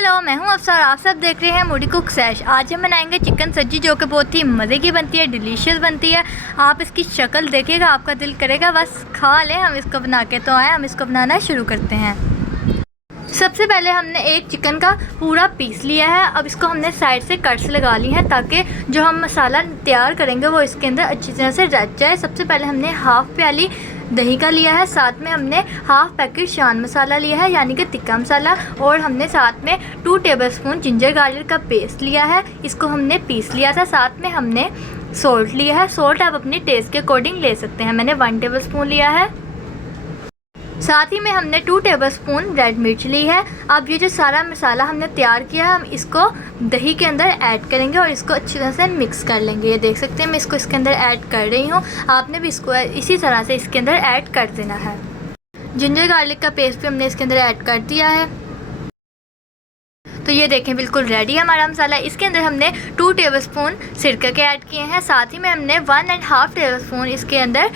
Hello, मैं हूं अफसर। आप सब देख रहे हैं मूडी कुक सैश। आज हम बनाएंगे चिकन सब्जी जो कि बहुत ही मज़े की बनती है, डिलीशियस बनती है। आप इसकी शक्ल देखिएगा, आपका दिल करेगा बस खा लें। हम इसको बना के तो आए, हम इसको बनाना शुरू करते हैं। सबसे पहले हमने एक चिकन का पूरा पीस लिया है। अब इसको हमने साइड से कट्स लगा ली हैं ताकि जो हम मसाला तैयार करेंगे वो इसके अंदर अच्छी तरह से रच जाए। सबसे पहले हमने हाफ़ प्याली दही का लिया है, साथ में हमने हाफ़ पैकेट शान मसाला लिया है यानी कि तिक्का मसाला, और हमने साथ में 2 टेबलस्पून जिंजर गार्लिक का पेस्ट लिया है, इसको हमने पीस लिया था। साथ में हमने सॉल्ट लिया है। सॉल्ट आप अपने टेस्ट के अकॉर्डिंग ले सकते हैं। मैंने 1 टेबलस्पून लिया है। साथ ही में हमने 2 टेबलस्पून रेड मिर्च ली है। अब ये जो सारा मसाला हमने तैयार किया है, हम इसको दही के अंदर ऐड करेंगे और इसको अच्छी तरह से मिक्स कर लेंगे। ये देख सकते हैं मैं इसको इसके अंदर ऐड कर रही हूँ। आपने भी इसको इसी तरह से इसके अंदर ऐड कर देना है। जिंजर गार्लिक का पेस्ट भी हमने इसके अंदर ऐड कर दिया है। तो ये देखें बिल्कुल रेडी है हमारा मसाला। इसके अंदर हमने 2 टेबलस्पून सिरका के ऐड किए हैं। साथ ही में हमने 1.5 टेबलस्पून इसके अंदर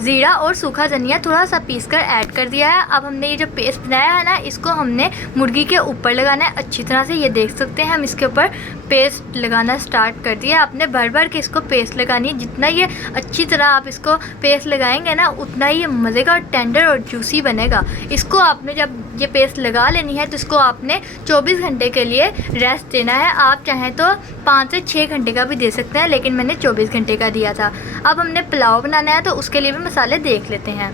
ज़ीरा और सूखा धनिया थोड़ा सा पीस कर ऐड कर दिया है। अब हमने ये जो पेस्ट बनाया है ना, इसको हमने मुर्गी के ऊपर लगाना है अच्छी तरह से। ये देख सकते हैं हम इसके ऊपर पेस्ट लगाना स्टार्ट कर दिया। आपने भर भर के इसको पेस्ट लगानी है। जितना ये अच्छी तरह आप इसको पेस्ट लगाएंगे ना, उतना ही ये मज़े का और टेंडर और जूसी बनेगा। इसको आपने जब ये पेस्ट लगा लेनी है तो इसको आपने 24 घंटे के लिए रेस्ट देना है। आप चाहें तो 5 से 6 घंटे का भी दे सकते हैं, लेकिन मैंने 24 घंटे का दिया था। अब हमने पुलाव बनाना है तो उसके लिए भी मसाले देख लेते हैं।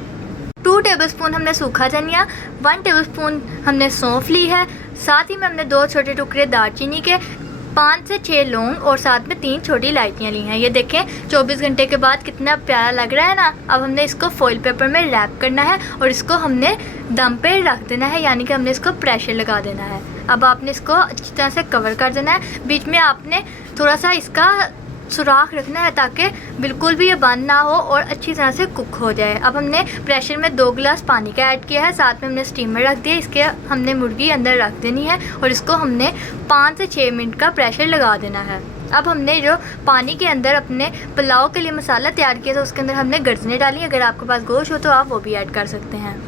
2 टेबलस्पून हमने सूखा धनिया, 1 टेबलस्पून हमने सौंफ ली है। साथ ही में हमने 2 छोटे टुकड़े दालचीनी के, 5 से 6 लौंग और साथ में 3 छोटी इलायचियाँ ली हैं। ये देखें 24 घंटे के बाद कितना प्यारा लग रहा है ना। अब हमने इसको फॉइल पेपर में रैप करना है और इसको हमने दम पे रख देना है, यानी कि हमने इसको प्रेशर लगा देना है। अब आपने इसको अच्छी तरह से कवर कर देना है। बीच में आपने थोड़ा सा इसका सुराख रखना है ताकि बिल्कुल भी ये बंद ना हो और अच्छी तरह से कुक हो जाए। अब हमने प्रेशर में 2 गिलास पानी का ऐड किया है। साथ में हमने स्टीमर रख दिया। इसके हमने मुर्गी अंदर रख देनी है और इसको हमने 5 से 6 मिनट का प्रेशर लगा देना है। अब हमने जो पानी के अंदर अपने पुलाव के लिए मसाला तैयार किया था उसके अंदर हमने गर्जनें डाली। अगर आपके पास गोश्त हो तो आप वो भी ऐड कर सकते हैं।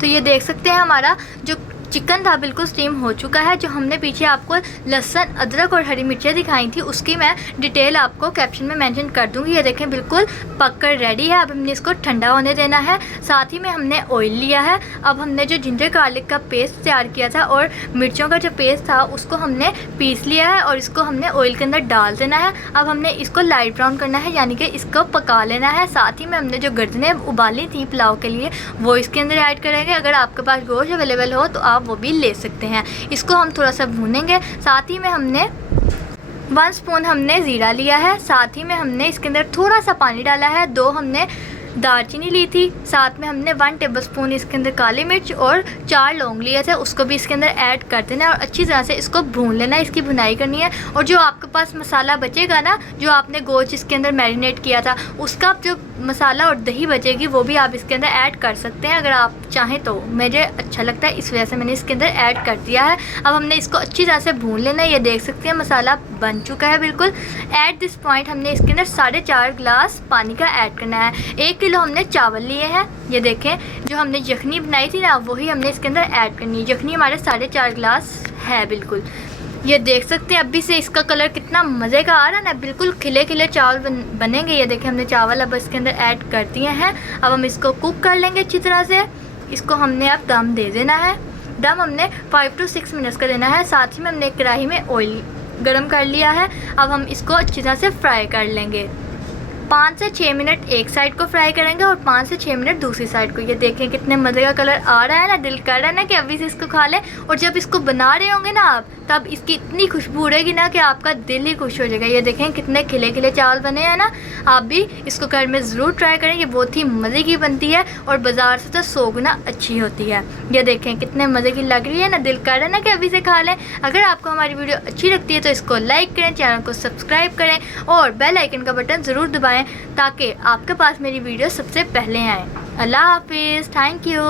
तो ये देख सकते हैं हमारा जो चिकन था बिल्कुल स्टीम हो चुका है। जो हमने पीछे आपको लहसुन, अदरक और हरी मिर्चें दिखाई थी उसकी मैं डिटेल आपको कैप्शन में मेंशन कर दूंगी। ये देखें बिल्कुल पककर रेडी है। अब हमने इसको ठंडा होने देना है। साथ ही में हमने ऑयल लिया है। अब हमने जो जिंजर गार्लिक का पेस्ट तैयार किया था और मिर्चों का जो पेस्ट था उसको हमने पीस लिया है और इसको हमने ऑयल के अंदर डाल देना है। अब हमने इसको लाइट ब्राउन करना है, यानी कि इसको पका लेना है। साथ ही में हमने जो गर्दनें उबाली थी पुलाव के लिए वो इसके अंदर ऐड करेंगे। अगर आपके पास गोश्त अवेलेबल हो तो आप वो भी ले सकते हैं। इसको हम थोड़ा सा भूनेंगे। साथ ही में हमने 1 स्पून हमने ज़ीरा लिया है। साथ ही में हमने इसके अंदर थोड़ा सा पानी डाला है। 2 हमने दालचीनी ली थी। साथ में हमने 1 टेबलस्पून इसके अंदर काली मिर्च और 4 लौंग लिए थे, उसको भी इसके अंदर ऐड कर देना है और अच्छी तरह से इसको भून लेना है। इसकी भुनाई करनी है। और जो आपके पास मसाला बचेगा ना, जो आपने गोश्त इसके अंदर मैरिनेट किया था, उसका जो मसाला और दही बचेगी वो भी आप इसके अंदर ऐड कर सकते हैं अगर आप चाहें तो। मुझे अच्छा लगता है इस वजह से मैंने इसके अंदर ऐड कर दिया है। अब हमने इसको अच्छी तरह से भून लेना है। ये देख सकते हैं मसाला बन चुका है बिल्कुल। एट दिस पॉइंट हमने इसके अंदर 4.5 गिलास पानी का ऐड करना है। 1 किलो हमने चावल लिए हैं। ये देखें जो हमने यखनी बनाई थी ना, वही हमने इसके अंदर ऐड करनी है। यखनी हमारे 4.5 गिलास है बिल्कुल। ये देख सकते हैं अभी से इसका कलर कितना मज़े का आ रहा है ना। बिल्कुल खिले खिले चावल बनेंगे। ये देखें हमने चावल अब इसके अंदर ऐड कर दिए हैं। अब हम इसको कुक कर लेंगे अच्छी तरह से। इसको हमने अब दम दे देना है। दम हमने 5 to 6 मिनट्स का देना है। साथ ही में हमने एक कढ़ाई में ऑयल गरम कर लिया है। अब हम इसको अच्छी तरह से फ्राई कर लेंगे। 5 से 6 मिनट एक साइड को फ्राई करेंगे और 5 से 6 मिनट दूसरी साइड को। ये देखें कितने मज़े का कलर आ रहा है ना। दिल कर रहा है ना कि अभी से इसको खा लें। और जब इसको बना रहे होंगे ना आप, तब इसकी इतनी खुशबू उड़ेगी ना कि आपका दिल ही खुश हो जाएगा। ये देखें कितने खिले खिले चावल बने हैं ना। आप भी इसको घर में ज़रूर ट्राई करें। ये बहुत ही मज़े की बनती है और बाज़ार से तो 100 गुना अच्छी होती है। ये देखें कितने मज़े की लग रही है ना। दिल कर रहा है ना कि अभी से खा लें। अगर आपको हमारी वीडियो अच्छी लगती है तो इसको लाइक करें, चैनल को सब्सक्राइब करें और बेल आइकन का बटन ज़रूर दबाएँ ताकि आपके पास मेरी वीडियो सबसे पहले आए। अल्लाह हाफिज़। Thank you.